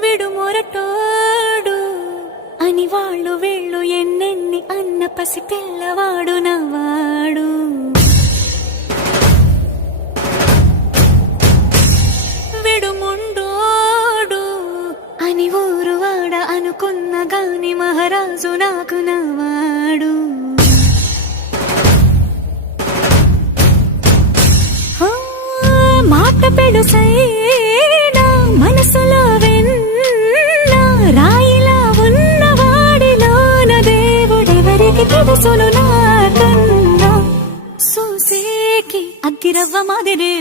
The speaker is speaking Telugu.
విడుమొరటోడు అని వాళ్ళు వీళ్ళు ఎన్నెన్ని అన్న పసి పిల్లవాడు నవ్వాడు. విడుముండోడు అని ఊరు వాడ అనుకున్న గాని మహారాజు నాకు నవ్వాడు. మాట పెడుసైనా మనసులో వెన్న రాయిలా ఉన్నవాడిలోన దేవుడెవరికి తెలుసును నాకన్నా. సూసేకి అగ్గిరవ్వ మాదిరే